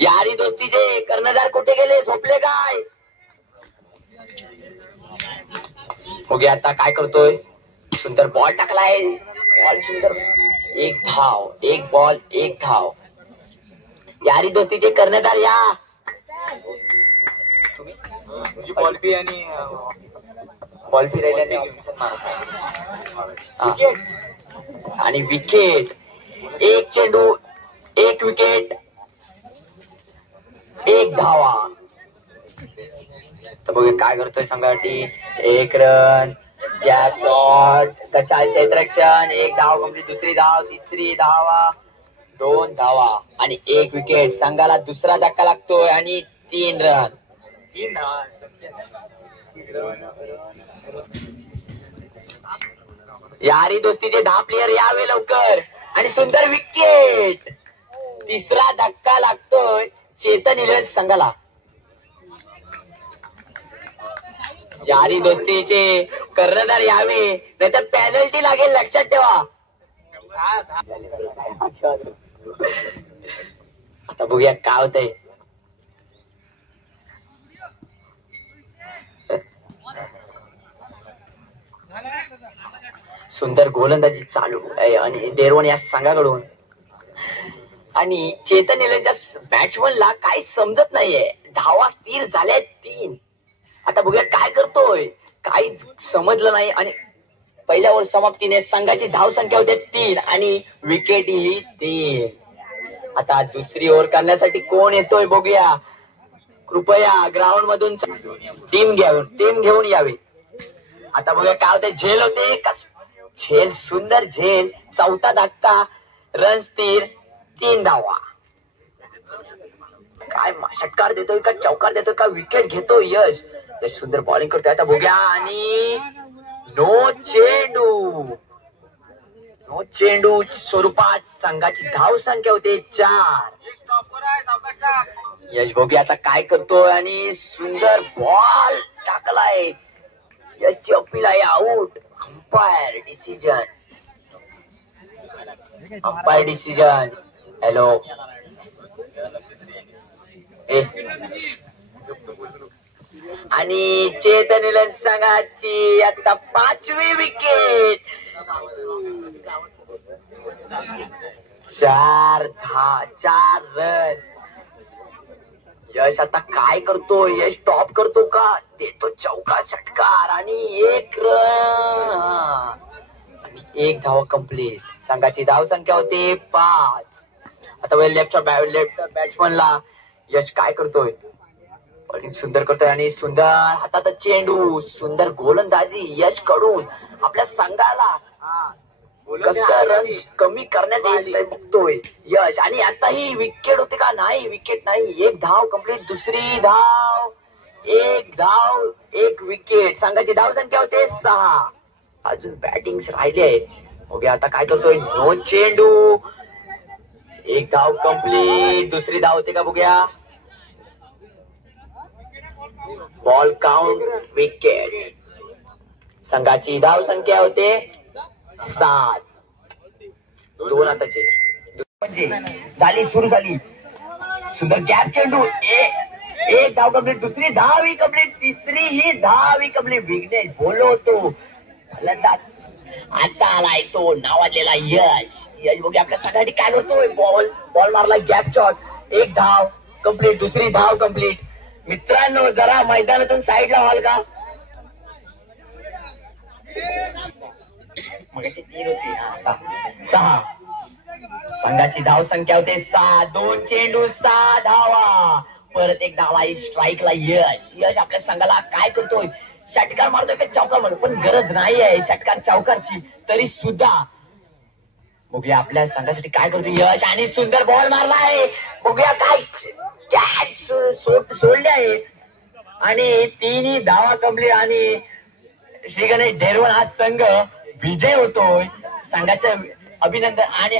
यारी दोस्तीचे कर्णधार कुठे गेले? झोपले काय? ओके, आता काय करतोय? सुंदर बॉल टाकलाय. बॉल सुंदर. एक धाव, एक बॉल, एक धाव. यारी दोस्तीचे कर्णधार या. बॉल बी आणि बॉल बी राहिल्याने आणि विकेट. एक चेंडू, एक विकेट, एक धावा. तर बघूया काय करतोय संघासाठी. एक रन, गॅप शॉट, कचाल क्षेत्ररक्षण, एक धाव कंप्लीट, दुसरी धाव, तिसरी धावा, दोन धावा आणि एक विकेट. संघाला दुसरा धक्का लागतोय आणि 3 रन. यारी दोस्तीचे 10 प्लेयर यावे लवकर. आणि सुंदर विकेट. तिसरा धक्का लागतोय चेतन इलेव्हन्स संघाला. यारी दोस्तीचे कर्णधार यावे, नाहीतर पेनल्टी लागेल, लक्षात ठेवा. आता बघूया काय होतंय. सुंदर गोलंदाजी चालू आहे आणि डेरवन या संघाकडून. आणि चेतन इलेव्हनच्या बॅट्समनला काही समजत नाहीये. धावा स्थिर झाल्या 3. आता बघूया काय करतोय. काहीच समजलं नाही आणि पहिल्या ओव्हर समाप्तीने संघाची धाव संख्या होते 3 आणि विकेट ही 3. आता दुसरी ओव्हर करण्यासाठी कोण येतोय बघूया. कृपया ग्राउंड मधून टीम घेऊन यावी. आता बघूया काय होते. झेल होते. झेल, सुंदर झेल. चौथा धक्का, रन स्थिर, 3 धावा. काय षटकार देतोय का चौकार देतोय का विकेट घेतो यश. यश सुंदर बॉलिंग करतोय. आता बघूया आणि नो चेंडू स्वरूपात संघाची धाव संख्या होते 4. यश बघूया आता काय करतोय आणि सुंदर बॉल टाकलाय. यशची अपील आहे आउट. Umpire decision. हॅलो, आणि चेतन इलेव्हन्स संघाची आता 5वी विकेट. 4 रन. यश आता काय करतो. यश टॉप करतो का? देतो चौका षटकार आणि 1 रन आणि 1 धाव कंप्लीट. संघाची धाव संख्या होते 5. आता लेफ्टच्या बॅट्समनला यश काय करतोय. बॉलिंग सुंदर करतोय आणि सुंदर हातात चेंडू. सुंदर गोलंदाजी यश कडून. आपल्या संघाला कसं रन कमी करण्यात येईल बघतोय यश. आणि आता ही विकेट होते का? नाही, विकेट नाही. 1 धाव कंप्लीट, दुसरी धाव, 1 धाव, 1 विकेट. संघाची धाव संख्या होते 6. अजून बॅटिंग राहिले. ओके, आता काय करतोय. नो चेंडू, 1 धाव कंप्लीट, दुसरी धाव होते का बघूया. Ball count, wicket. संघाची धाव संख्या होते 7. 2 आताचे झाली, सुरू झाली. सुंदर गॅप चेंडू. 1 धाव कंप्लीट, दुसरी धाव कंप्लीट, तिसरी ही धाव कंप्लीट. विघ्नेश बोललो होतो फलंदाज. आता आलाय तो नावाजलेला यश. यश बघूया आपल्या संघासाठी काय करतोय. बॉल मारला, गॅप शॉट, 1 धाव कंप्लीट, दुसरी धाव कंप्लीट. मित्रांनो, जरा मैदानातून साईडला व्हाल का? मगाशी 3 होती. 6. संघाची धाव संख्या होते 6. 2 चेंडू, 6 धावा. परत 1 धावा. स्ट्राईकला यश आपल्या संघाला काय करतोय. षटकार मारतोय का चौकार मारतोय, पण गरज नाही आहे षटकार चौकारची तरी सुद्धा. बघूया आपल्या संघासाठी काय करतोय यश. आणि सुंदर बॉल मारलाय. बघूया काय कॅच सोडले आहे आणि 3 धावा कंप्लीट. आणि श्री गणेश डेरवन हा संघ विजय होतोय. संघाचं अभिनंदन आणि